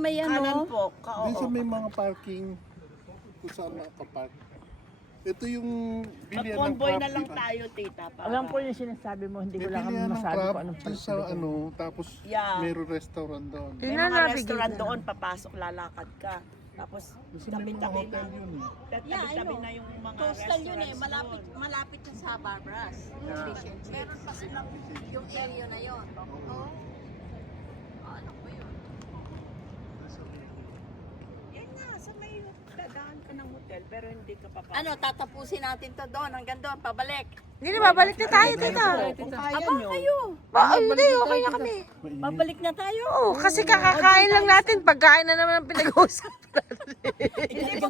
May Kanan ano? po. Doon sa may mga parking kung saan nakapark. Ito yung bilihan ng Convoy crab, na lang di ba? tayo, tita. Alam ko yung sinasabi mo, hindi May ko lang bilihan ng masabi crab kung anong dun sa ano, tapos Yeah. mayroong restaurant doon. May mga restaurant doon, papasok, lalakad ka. Tapos, Kasi may mga tabi-tabi na. hotel yun eh. Tabi-tabi na yung mga Coastal yun eh, restaurants doon. malapit yun sa Barbaras. Meron pa silang yung area na yun. Oo. Ano ko yun? Yan nga, sa may dadaan ka ng hotel, pero hindi ka papasok. Ano, tatapusin natin to doon, hanggang doon, pabalik. Hindi na, babalik na tayo, tita. Kung kaya Aba, nyo. kayo. Hindi, okay na kami. Mainit. Babalik na tayo. Oo, kasi kakakain lang natin. Pagkain na naman ang pinag-uusapan natin. Hindi,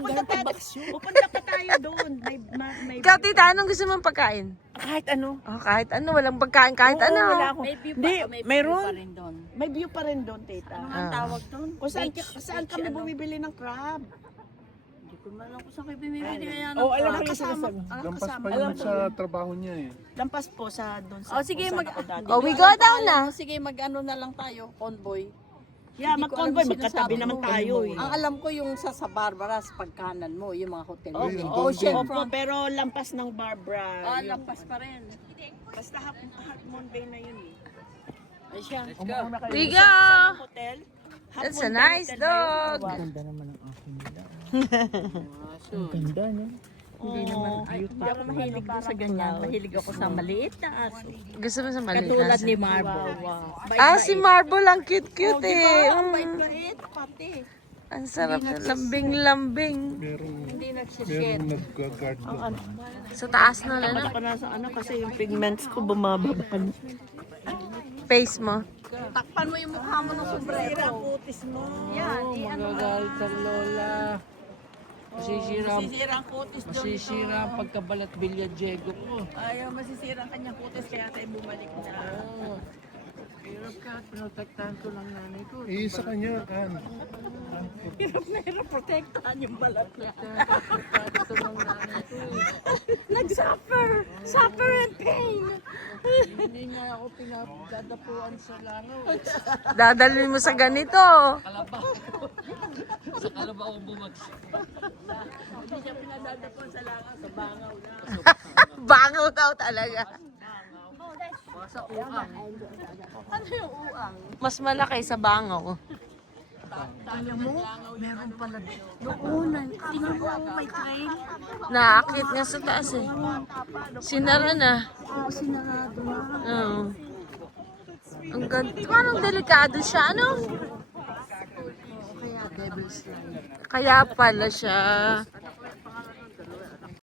pupunta pa tayo doon. May Ikaw, tita, anong gusto mong pagkain? kahit ano. Oh, kahit ano, walang pagkain, kahit Oo, ano. wala ako. May view pa, Hindi, may view mayroon. pa rin doon. May view pa rin doon, tita. Ano nga ang tawag doon? Kung saan, Beach, saan beach, kami ano? bumibili ng crab? Hindi ko man alam kung saan kayo bumibili kaya ng Oh, alam crab. ko yung Kasama. sinasabi. Lampas Kasama. pa yun sa trabaho niya eh. Lampas po sa doon sa Oh, sige, kung saan mag- ako dati. Oh, we go down na. Sige, mag-ano na lang tayo, convoy. Yeah, Hindi ko mag-convoy, alam yung magkatabi sinasabi naman mo. tayo eh. Ang alam ko yung sa Barbaras, pagkanan mo, yung mga hotel. Oh, Ayun, oh, doon siya din. po, pero lampas ng Barbara. Ah, yung- lampas pa rin. Basta Half Moon Bay na yun eh. Ay siya. We go! Sa hotel. Half That's Moon a Bay nice Hotel na yun. dog. Ganda naman ang aking nila. So, Ganda, no? Hindi naman. ay, hindi ako mahilig doon sa ganyan. Mahilig ako sa maliit na aso. Gusto mo sa maliit Katulad na? ni Marble. Ah, si Marble, ang cute-cute eh. Ang bait-bait, pati. Ang sarap na lambing-lambing. Hindi Merong nagsishare. nag-guard doon. Sa taas na Wala ano? pa na sa ano kasi yung pigments ko bumababa. Face mo. Takpan mo yung mukha mo ng sombrero. Kutis mo. Yan, ano ka. ang lola. Masisira ang kutis doon. Masisira ang pagkabalat Villadiego ko. Ayaw, masisira ang kanyang kutis kaya tayo bumalik na. Hirap ka at pinotektahan ko lang nanay ko. Eh, sa kanya, Hirap na hirap protektahan yung balat niya. Ito lang nanay ko. Nag-suffer! Suffer and pain! Hindi nga ako pinapadapuan sa langaw. Dadalhin mo sa ganito. Kalabaw. Sa kalabaw ako bumagsak. Hindi niya pinadadapon sa langaw, sa bangaw na. Bangaw daw talaga. Sa uang. Ano yung uang? Mas malaki sa bangaw. Meron pala Noon, tingnan mo, may train. Naakit nga sa taas eh. Sinara na. Sinarado na. Oo. Ang ganda. Parang delikado siya, ano? kaya devil's line. Kaya pala siya.